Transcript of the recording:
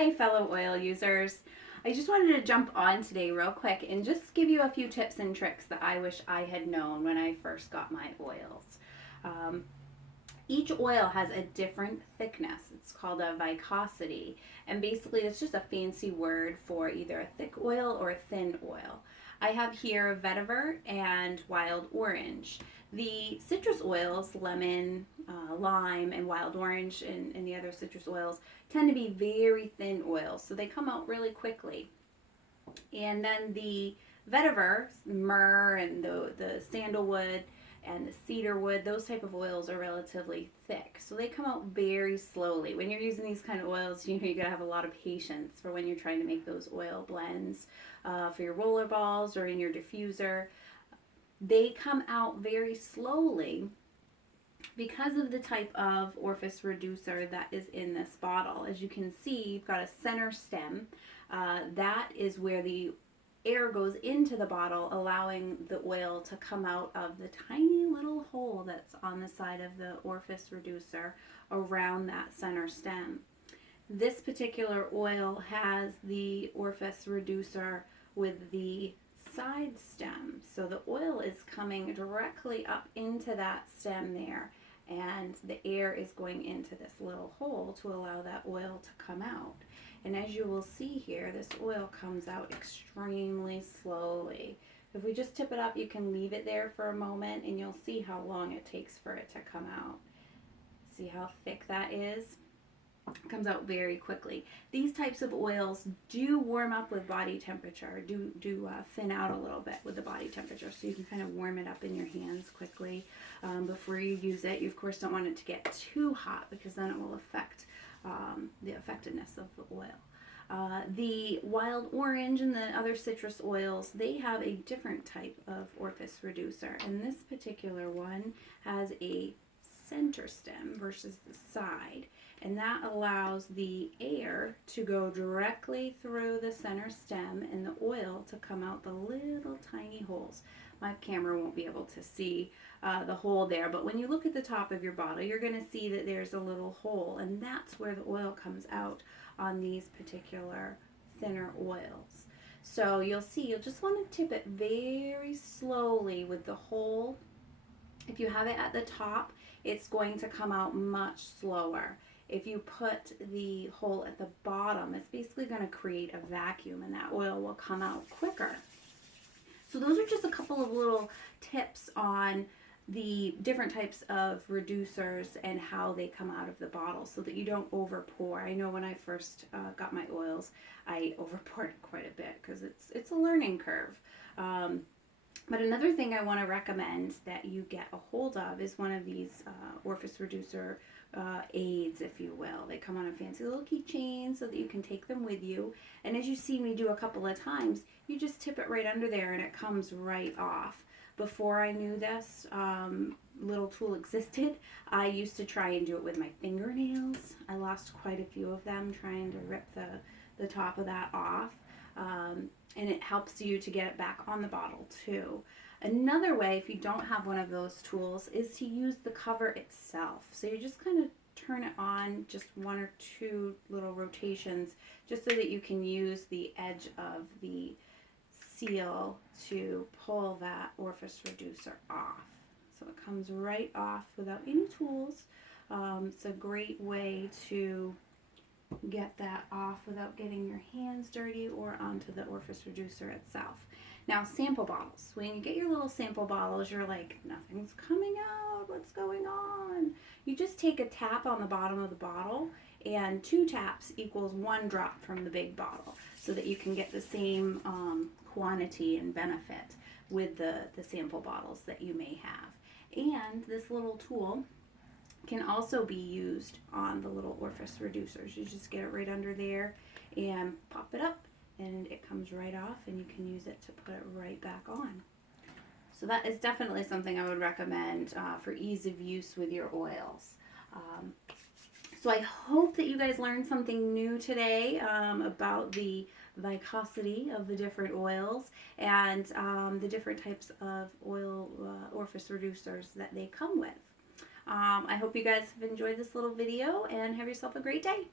Hi, fellow oil users. I just wanted to jump on today real quick and just give you a few tips and tricks that I wish I had known when I first got my oils. Um, each oil has a different thickness. It's called a viscosity, and basically it's just a fancy word for either a thick oil or a thin oil. I have here vetiver and wild orange. The citrus oils, lemon, lime, and wild orange, and the other citrus oils tend to be very thin oils, so they come out really quickly. And then the vetiver, myrrh, and the sandalwood and the cedar wood, those type of oils are relatively thick, so they come out very slowly. When you're using these kind of oils, you gotta have a lot of patience for when you're trying to make those oil blends for your roller balls or in your diffuser. They come out very slowly because of the type of Orifice reducer that is in this bottle. As you can see, you've got a center stem. That is where the air goes into the bottle, allowing the oil to come out of the tiny little hole that's on the side of the Orifice reducer around that center stem. This particular oil has the Orifice reducer with the side stem, so the oil is coming directly up into that stem there, and the air is going into this little hole to allow that oil to come out. And as you will see here, this oil comes out extremely slowly. If we just tip it up, you can leave it there for a moment and you'll see how long it takes for it to come out. See how thick that is? It comes out very quickly. These types of oils do warm up with body temperature, do thin out a little bit with the body temperature, so you can kind of warm it up in your hands quickly before you use it. You of course don't want it to get too hot because then it will affect the effectiveness of the oil. The wild orange and the other citrus oils, they have a different type of Orifice reducer, and this particular one has a center stem versus the side, and that allows the air to go directly through the center stem and the oil to come out the little tiny holes. My camera won't be able to see the hole there, but when you look at the top of your bottle, you're going to see that there's a little hole, and that's where the oil comes out on these particular thinner oils. So you'll see, you'll just want to tip it very slowly with the hole. If you have it at the top, it's going to come out much slower. If you put the hole at the bottom, it's basically going to create a vacuum and that oil will come out quicker. So those are just a couple of little tips on the different types of reducers and how they come out of the bottle so that you don't over pour. I know when I first got my oils, I over poured quite a bit because it's a learning curve. But another thing I want to recommend that you get a hold of is one of these Orifice reducer aids, if you will. They come on a fancy little keychain so that you can take them with you. And as you see me do a couple of times, you just tip it right under there and it comes right off. Before I knew this little tool existed, I used to try and do it with my fingernails. I lost quite a few of them trying to rip the top of that off. And it helps you to get it back on the bottle too. Another way, if you don't have one of those tools, is to use the cover itself. So you just kind of turn it on just one or two little rotations just so that you can use the edge of the seal to pull that Orifice reducer off. So it comes right off without any tools. It's a great way to get that off without getting your hands dirty or onto the Orifice reducer itself. Now, sample bottles. When you get your little sample bottles, you're like, nothing's coming out, what's going on? You just take a tap on the bottom of the bottle, and 2 taps equals 1 drop from the big bottle, so that you can get the same quantity and benefit with the sample bottles that you may have. And this little tool can also be used on the little Orifice reducers. You just get it right under there and pop it up and it comes right off, and you can use it to put it right back on. So that is definitely something I would recommend for ease of use with your oils. So I hope that you guys learned something new today about the viscosity of the different oils and the different types of oil Orifice reducers that they come with. I hope you guys have enjoyed this little video and have yourself a great day.